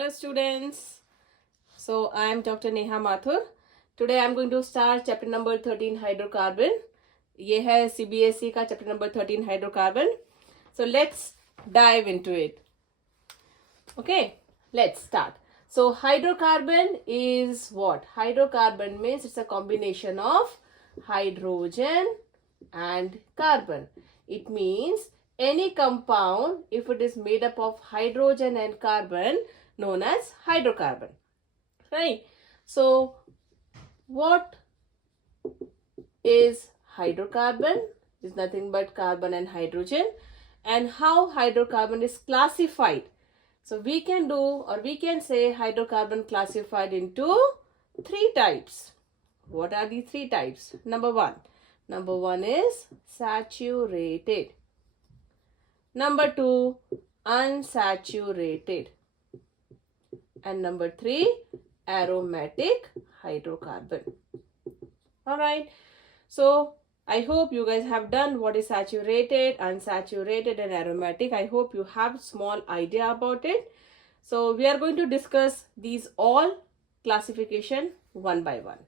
Hello students. So I am Dr. Neha Mathur. Today I am going to start chapter number 13 hydrocarbon. ये है CBSE का chapter number 13 hydrocarbon. So let's dive into it. Okay, let's start. So hydrocarbon is what? Hydrocarbon means it's a combination of hydrogen and carbon. It means any compound, if it is made up of hydrogen and carbon, known as hydrocarbon, right? So what is hydrocarbon? Is nothing but carbon and hydrogen. And how hydrocarbon is classified? So we can do, or we can say, hydrocarbon classified into three types. What are the three types? Number one is saturated. Number two, unsaturated. And number three, aromatic hydrocarbon. Alright, so I hope you guys have done what is saturated, unsaturated and aromatic. I hope you have small idea about it. So we are going to discuss these all classification one by one.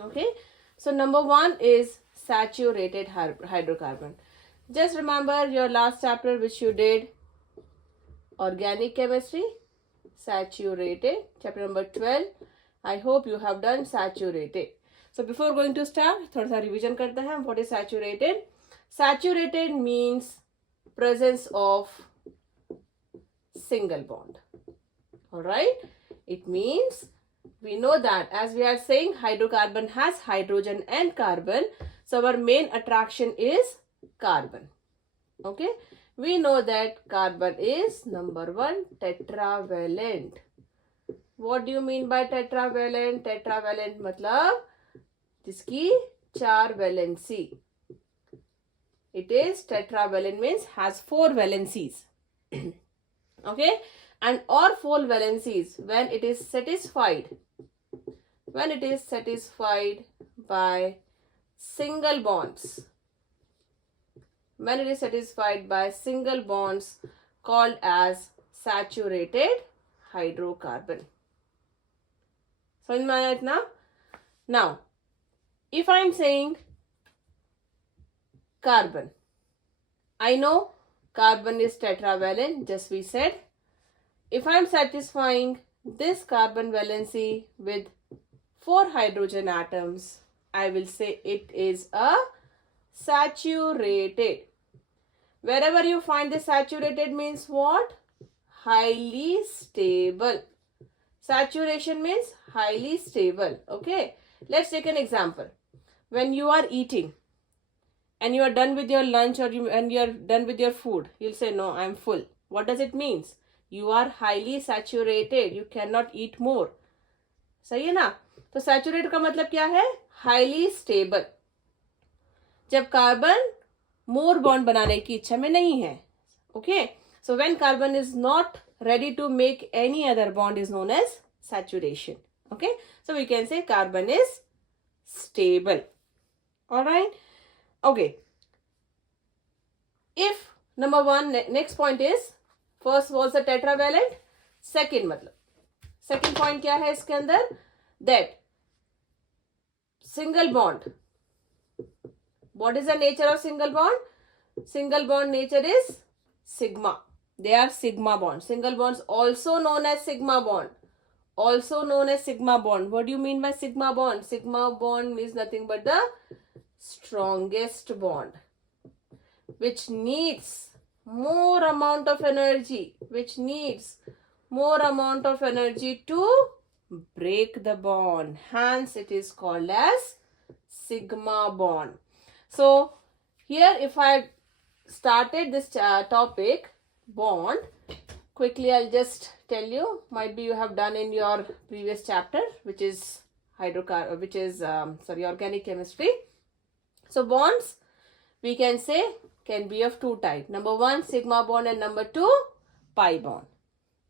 Okay, so number one is saturated hydrocarbon. Just remember your last chapter which you did, organic chemistry, saturated, chapter number 12. I hope you have done saturated. So before going to start, थोड़ा सा revision करते हैं. What is saturated? Saturated means presence of single bond. Alright? It means we know that as we are saying hydrocarbon has hydrogen and carbon. So our main attraction is carbon. Okay? We know that carbon is number one, tetravalent. What do you mean by tetravalent? Tetravalent मतलब जिसकी चार valency. It is tetravalent means has four valencies. Okay? And all four valencies when it is satisfied by single bonds. When it is satisfied by single bonds called as saturated hydrocarbon. So in my now, if I am saying carbon, I know carbon is tetravalent, just we said. If I am satisfying this carbon valency with 4 hydrogen atoms, I will say it is a saturated. Wherever you find the saturated means what? Highly stable. Saturation means highly stable. Okay. Let's take an example. When you are eating and you are done with your lunch or you are done with your food, you'll say, no, I'm full. What does it mean? You are highly saturated. You cannot eat more. सही है ना? तो saturated का मतलब क्या है? Highly stable. जब carbon more bond बनाने की इच्छा में नहीं है. Okay? So when carbon is not ready to make any other bond is known as saturation. Okay? So we can say carbon is stable. Alright? Okay. If number one, next point is, first was the tetravalent. Second point क्या है इसके अंदर? That single bond. What is the nature of single bond? Single bond nature is sigma. They are sigma bonds. Single bonds also known as sigma bond. Also known as sigma bond. What do you mean by sigma bond? Sigma bond means nothing but the strongest bond, which needs more amount of energy, to break the bond. Hence it is called as sigma bond. So here if I started this topic, bond, quickly I'll just tell you, might be you have done in your previous chapter, which is organic chemistry. So bonds we can say can be of two types. Number one, sigma bond, and number two, pi bond.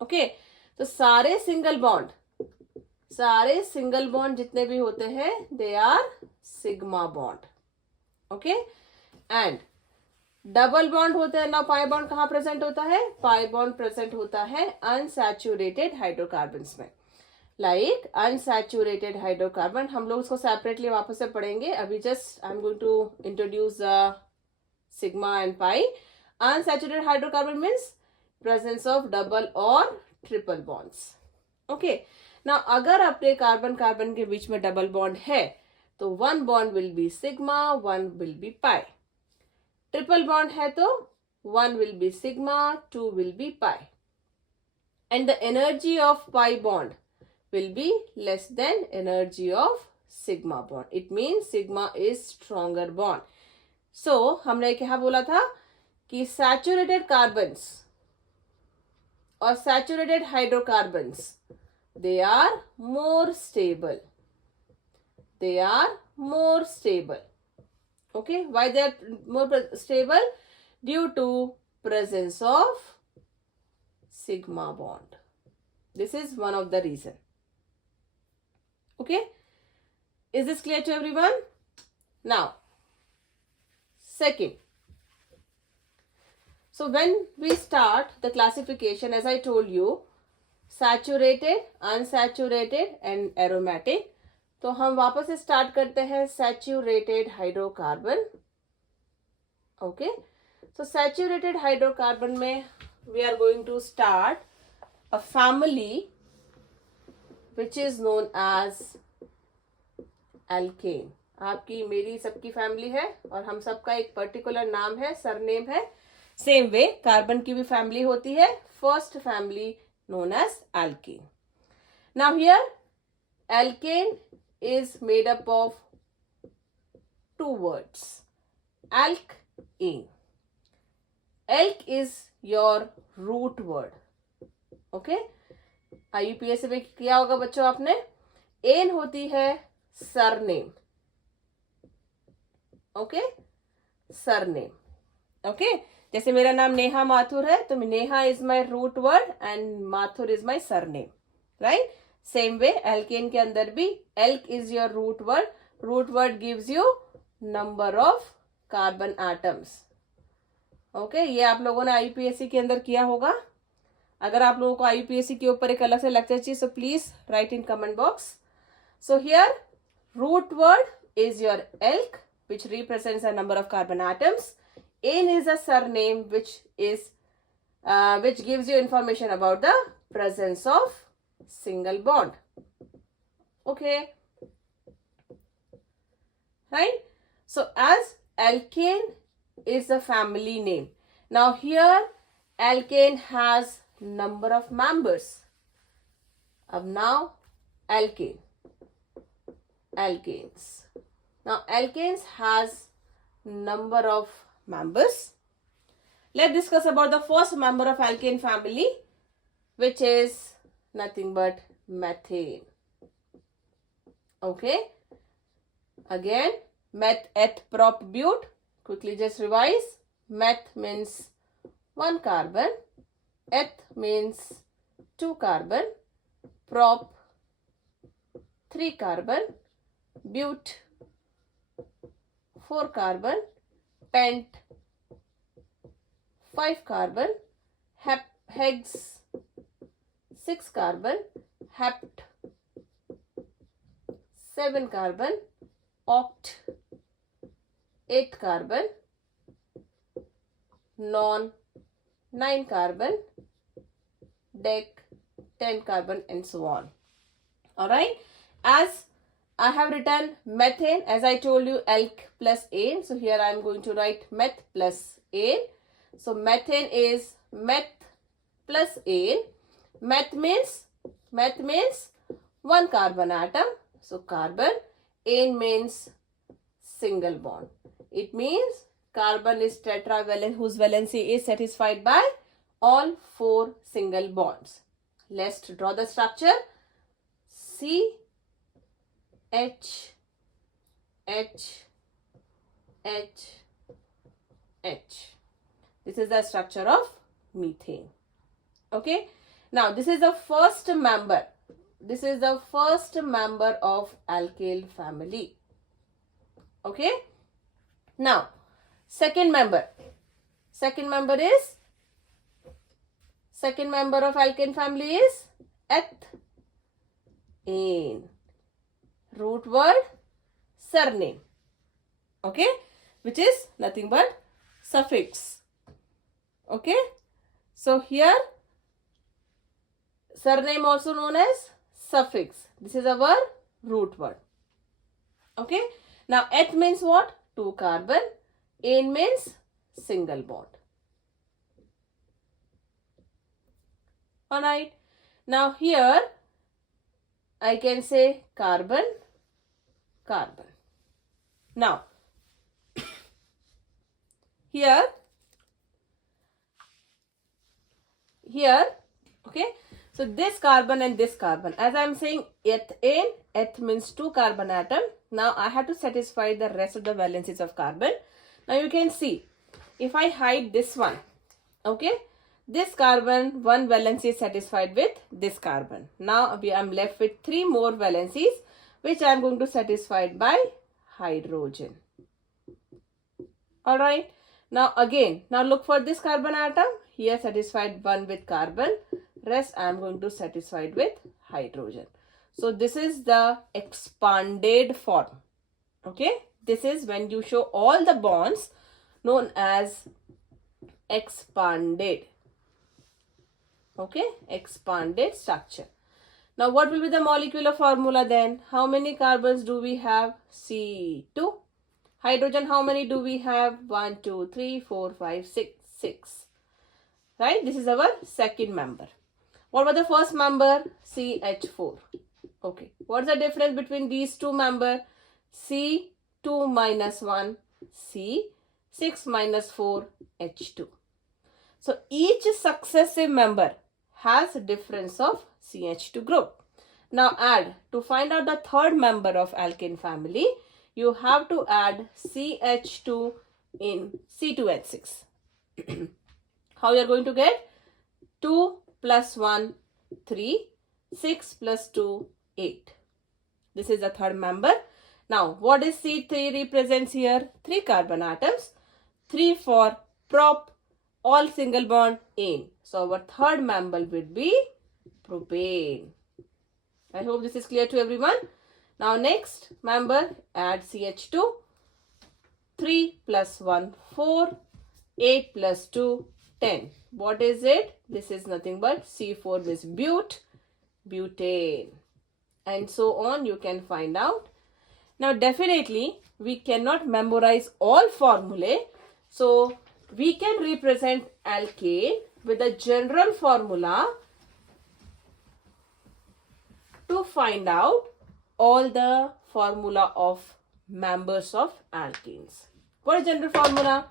Okay, so सारे single bond जितने भी होते हैं, they are sigma bond. Okay, and double bond होते हैं ना, pi bond कहाँ present होता है? पाई बॉन्ड प्रेजेंट होता है अनसैचुरेटेड हाइड्रोकार्बन्स में, लाइक अनसैचुरेटेड हाइड्रोकार्बन। हम लोग इसको सेपरेटली वापस से पढ़ेंगे, अभी just I am going to introduce sigma and pi. Unsaturated hydrocarbon means presence of double और ट्रिपल बॉन्ड्स। ओके, ना अगर अपने कार्बन कार्बन के बीच में डबल बॉन्ड है तो one bond will be sigma, one will be pi. Triple bond है तो one will be sigma, two will be pi, and the energy of pi bond will be less than energy of sigma bond. It means sigma is stronger bond. So हमने क्या बोला था कि saturated carbons और saturated hydrocarbons, they are more stable. They are more stable. Okay, why they are more stable? Due to presence of sigma bond. This is one of the reason. Okay, is this clear to everyone? Now, second, so when we start the classification, as I told you, saturated, unsaturated and aromatic, तो हम वापस से start करते हैं saturated hydrocarbon. Okay, so saturated hydrocarbon में we are going to start a family which is known as alkane. आपकी मेरी सबकी फैमिली है और हम सबका एक पर्टिकुलर नाम है, सरनेम है। सेम वे कार्बन की भी फैमिली होती है, first family known as alkane. Now here alkane is made up of two words, alkane. Alk is your root word. Okay, IUPAC में किया होगा बच्चों आपने। एन होती है सरनेम। Okay, surname. ओके, जैसे मेरा नाम नेहा माथुर है तो Neha is my root word and Mathur is my surname, right? Same way alkane के अंदर भी alk is your root word. Root word gives you number of carbon atoms. Okay, ये आप लोगों ने IUPAC के अंदर किया होगा. अगर आप लोगों को IUPAC के ऊपर एक अलग से लेक्चर चाहिए so please write in comment box. So here root word is your alk which represents a number of carbon atoms. N is a surname which gives you information about the presence of single bond. Okay, right? So as alkane is a family name. Now here alkane has number of members. Now alkanes. Now alkanes has number of members. Let's discuss about the first member of alkane family, which is nothing but methane. Okay, again meth, eth, prop, but. Quickly just revise. Meth means 1 carbon, eth means 2 carbon, prop 3 carbon, but 4 carbon, pent 5 carbon, hex 6 carbon, hept 7 carbon, oct 8 carbon, non 9 carbon, dec 10 carbon, and so on. Alright, as I have written methane, as I told you, alk plus ane. So here I am going to write meth plus ane. So methane is meth plus ane. Meth means 1 carbon atom. So carbon. Ane means single bond. It means carbon is tetravalent whose valency is satisfied by all 4 single bonds. Let's draw the structure. C H H H H. This is the structure of methane. Okay, now this is the first member. This is the first member of alkyl family. Okay, now second member. Second member of alkane family is ethane. Root word, surname. Okay, which is nothing but suffix. Okay, so here surname also known as suffix. This is our root word. Okay, now eth means what? 2 carbon. Ane means single bond. Alright, now here I can say carbon, carbon. Now here, okay, so this carbon and this carbon, as I am saying ethane, eth means 2 carbon atom. Now I have to satisfy the rest of the valencies of carbon. Now you can see, if I hide this one, okay, this carbon, 1 valency is satisfied with this carbon. Now I am left with 3 more valencies, which I am going to satisfy by hydrogen. Alright, now again, now look for this carbon atom. Here satisfied 1 with carbon, rest I am going to satisfy it with hydrogen. So this is the expanded form. Okay, this is when you show all the bonds, known as expanded. Okay, expanded structure. Now what will be the molecular formula then? How many carbons do we have? C2. Hydrogen, how many do we have? 1, 2, 3, 4, 5, 6. 6. Right? This is our second member. What was the first member? CH4. Okay. What's the difference between these two members? C2 minus 1, C. 6 minus 4, H2. So each successive member has a difference of CH2 group. Now add, to find out the third member of alkane family, you have to add CH2 in C2H6. How you are going to get? 2 plus 1, 3, 6 plus 2, 8. This is the third member. Now, what is C3 represents here? 3 carbon atoms. 3 for prop, all single bond, ane. So, our third member would be propane. I hope this is clear to everyone. Now, next member, add CH2. 3 plus 1, 4. 8 plus 2, 10. What is it? This is nothing but C4 is butane. And so on, you can find out. Now, definitely, we cannot memorize all formulae. So, we can represent alkane with a general formula to find out all the formula of members of alkenes. What is general formula?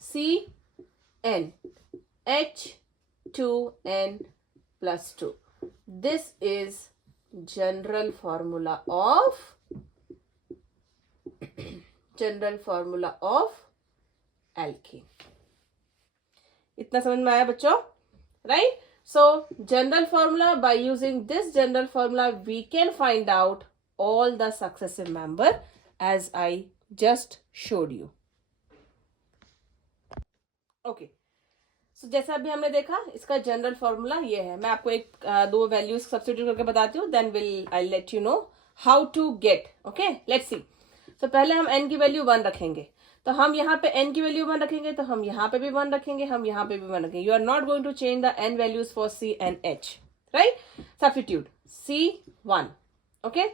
CN H2N plus 2. This is general formula of alkene. इतना समझ में आया बच्चों? Right? So, general formula, by using this general formula, we can find out all the successive member as I just showed you. Okay. So, जैसा अभी हमने देखा, इसका जनरल फॉर्मूला ये है. मैं आपको एक दो वैल्यूज सब्स्टिट्यूट करके बताती हूँ. Then I let you know how to get. Okay, let's see. तो पहले हम n की वैल्यू 1 रखेंगे. तो हम यहाँ पे n की वैल्यू 1 रखेंगे, तो हम यहाँ पे भी 1 रखेंगे, हम यहाँ पे भी 1 रखेंगे. You are not going to change the n values for C and H. Right? Substitute C1. Okay,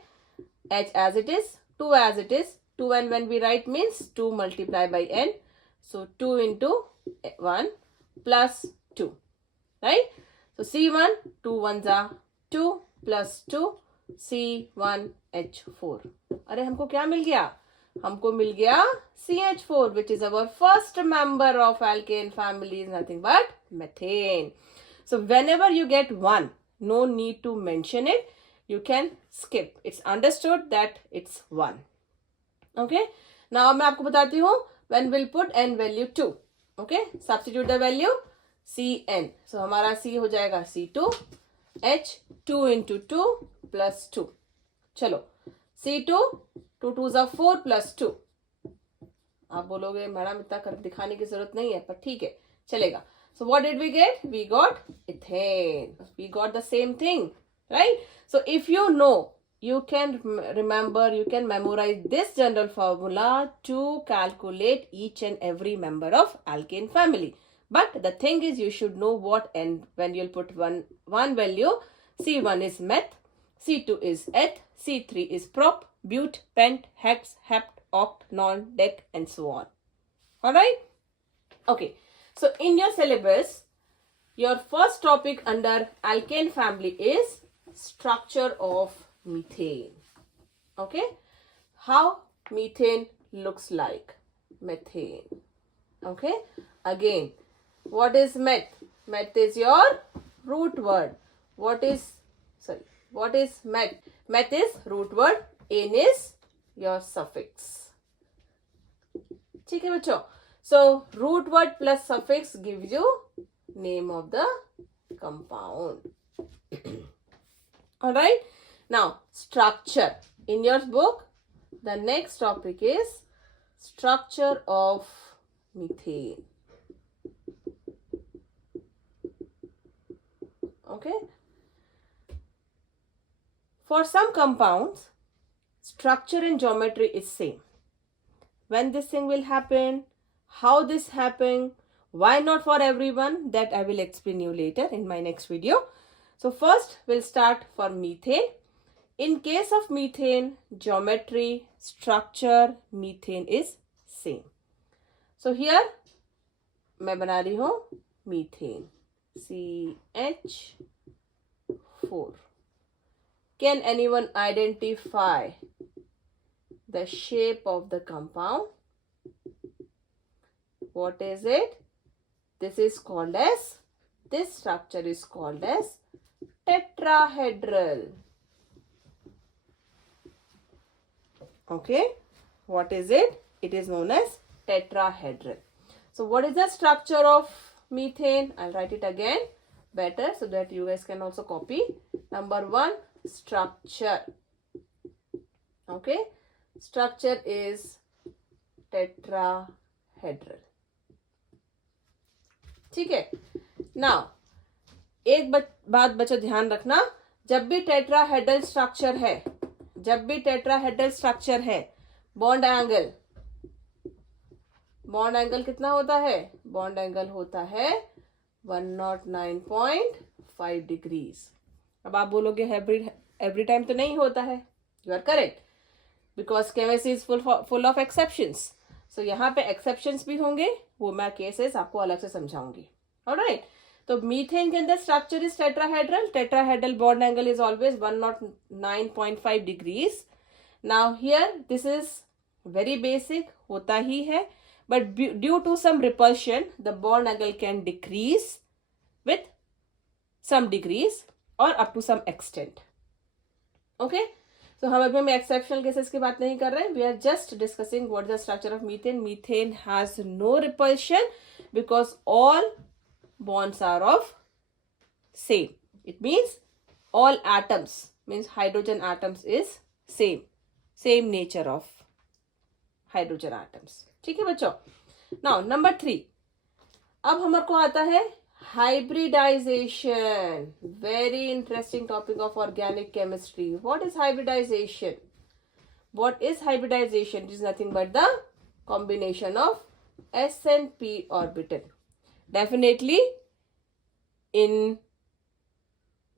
H as it is, 2 as it is. 2n when we write means 2 multiplied by n. So 2 into 1 plus 2. Right? So C1, 2 ones are 2 plus 2, C1H4. अरे हमको क्या मिल गया? हमको मिल गया CH4, which is our first member of alkane family, is nothing but methane. So whenever you get 1, no need to mention it. You can skip. It's understood that it's 1. Okay. Now मैं आपको बताती हूँ. When we'll put n value 2. Okay. Substitute the value Cn. So हमारा C हो जाएगा C2. H 2 into 2 plus 2. चलो. C2, 2 2s are 4 plus 2. आप बोलोगे मैडम इतना कर दिखाने की जरूरत नहीं है, पर ठीक है, चलेगा. So what did we get? We got ethane. We got the same thing, right? So if you know, you can remember, you can memorize this general formula to calculate each and every member of alkane family. But the thing is, you should know what and when you'll put one value. C1 is meth, C2 is eth, C3 is prop, but, pent, hex, hept, oct, non, dec, and so on. Alright? Okay. So in your syllabus, your first topic under alkane family is structure of methane. Okay? How methane looks like. Methane. Okay? Again, what is meth? Meth is your root word. What is meth? Meth is root word. Ane is your suffix. ठीक है बच्चों. So root word plus suffix gives you name of the compound. Alright. Now structure. In your book, the next topic is structure of methane. Okay. For some compounds, structure and geometry is same. When this thing will happen, how this happen, why not for everyone, that I will explain you later in my next video. So first we'll start for methane. In case of methane, geometry, structure, methane is same. So here मैं बना रही हूँ methane, CH4. Can anyone identify the shape of the compound? What is it? This structure is called as tetrahedral. Okay. What is it? It is known as tetrahedral. So what is the structure of methane? I'll write it again better so that you guys can also copy. Number 1, structure. Okay. Structure is tetrahedral. ठीक है. Now एक बात बच्चों ध्यान रखना, जब भी tetrahedral structure है, बॉन्ड एंगल कितना होता है? बॉन्ड एंगल होता है 109.5 डिग्रीज. अब आप बोलोगे एवरी टाइम तो नहीं होता है. You are correct, because chemistry is full of exceptions. So यहाँ पे एक्सेप्शंस भी होंगे, वो मैं केसेस आपको अलग से समझाऊंगी. ऑलराइट. तो मीथेन के अंदर structure is tetrahedral bond angle is always 109.5 degrees. Now here this is very basic, होता ही है, but due to some repulsion the bond angle can decrease with some degrees और up to some extent. Okay. तो हम अभी में exceptional cases की बात नहीं कर रहे हैं. We are just discussing what the structure of methane. Methane has no repulsion because all bonds are of same. It means all atoms, means hydrogen atoms is same nature of hydrogen atoms. ठीक है बच्चों. Now number 3. अब हमारे को आता है hybridization. Very interesting topic of organic chemistry. What is hybridization? It is nothing but the combination of S and P orbital. Definitely in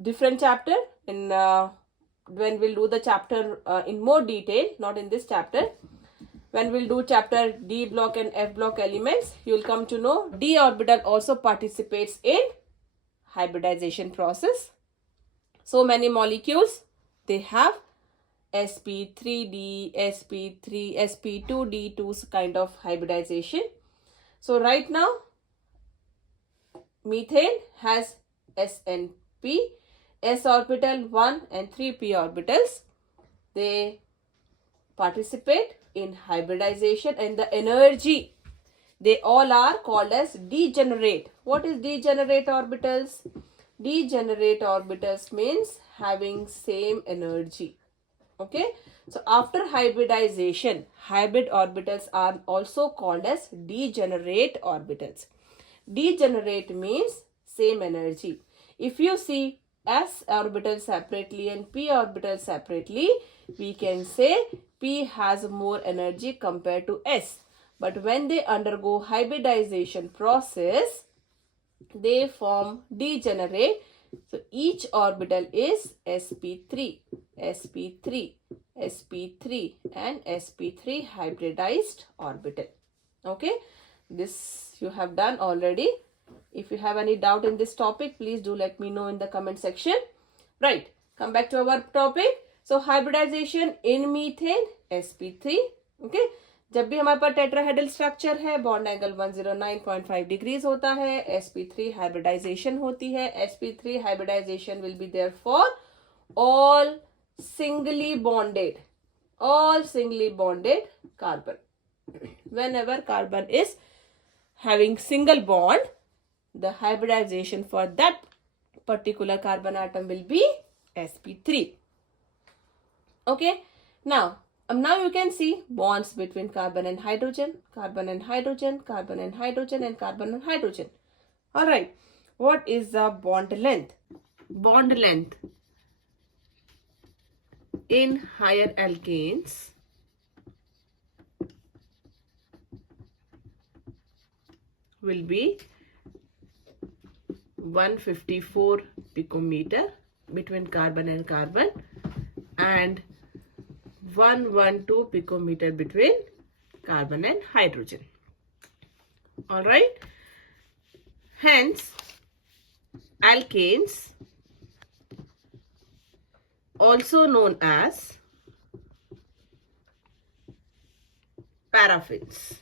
different chapter, when we'll do the chapter in more detail, not in this chapter, when we'll do chapter D block and F block elements, you'll come to know D orbital also participates in hybridization process. So many molecules, they have sp3d, sp3, sp2d2 kind of hybridization. So right now methane has S and P, S orbital 1 and 3 p orbitals. They participate in hybridization, and the energy, they all are called as degenerate. What is degenerate orbitals? Degenerate orbitals means having same energy. Okay. So after hybridization, hybrid orbitals are also called as degenerate orbitals. Degenerate means same energy. If you see s orbital separately and p orbital separately, we can say p has more energy compared to s. But when they undergo hybridization process, they form degenerate. So each orbital is sp3, sp3, sp3 and sp3 hybridized orbital. Okay, this you have done already. If you have any doubt in this topic, please do let me know in the comment section. Right, come back to our topic. So hybridization in methane, sp3. Okay, जब भी हमारे पास tetrahedral structure है, bond angle 109.5 degrees होता है, sp3 hybridisation होती है. sp3 hybridisation will be there for all singly bonded carbon. Whenever carbon is having single bond, the hybridization for that particular carbon atom will be sp3. Okay, now you can see bonds between carbon and hydrogen, carbon and hydrogen, carbon and hydrogen, and carbon and hydrogen. All right, what is the bond length? Bond length in higher alkanes will be 154 picometer between carbon and carbon and 112 picometer between carbon and hydrogen. All right. Hence, alkanes, also known as paraffins.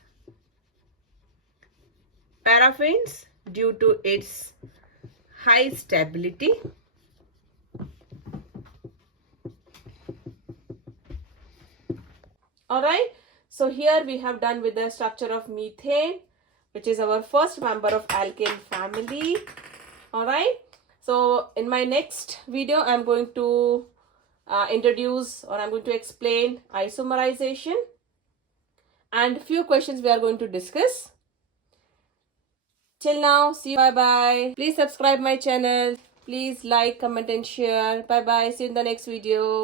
Paraffins, due to its high stability, alright, so here we have done with the structure of methane, which is our first member of alkane family. Alright, so in my next video I am going to introduce, or I am going to explain isomerization, and few questions we are going to discuss. Till now, see you, bye bye. Please subscribe my channel. Please like, comment and share. Bye bye. See you in the next video.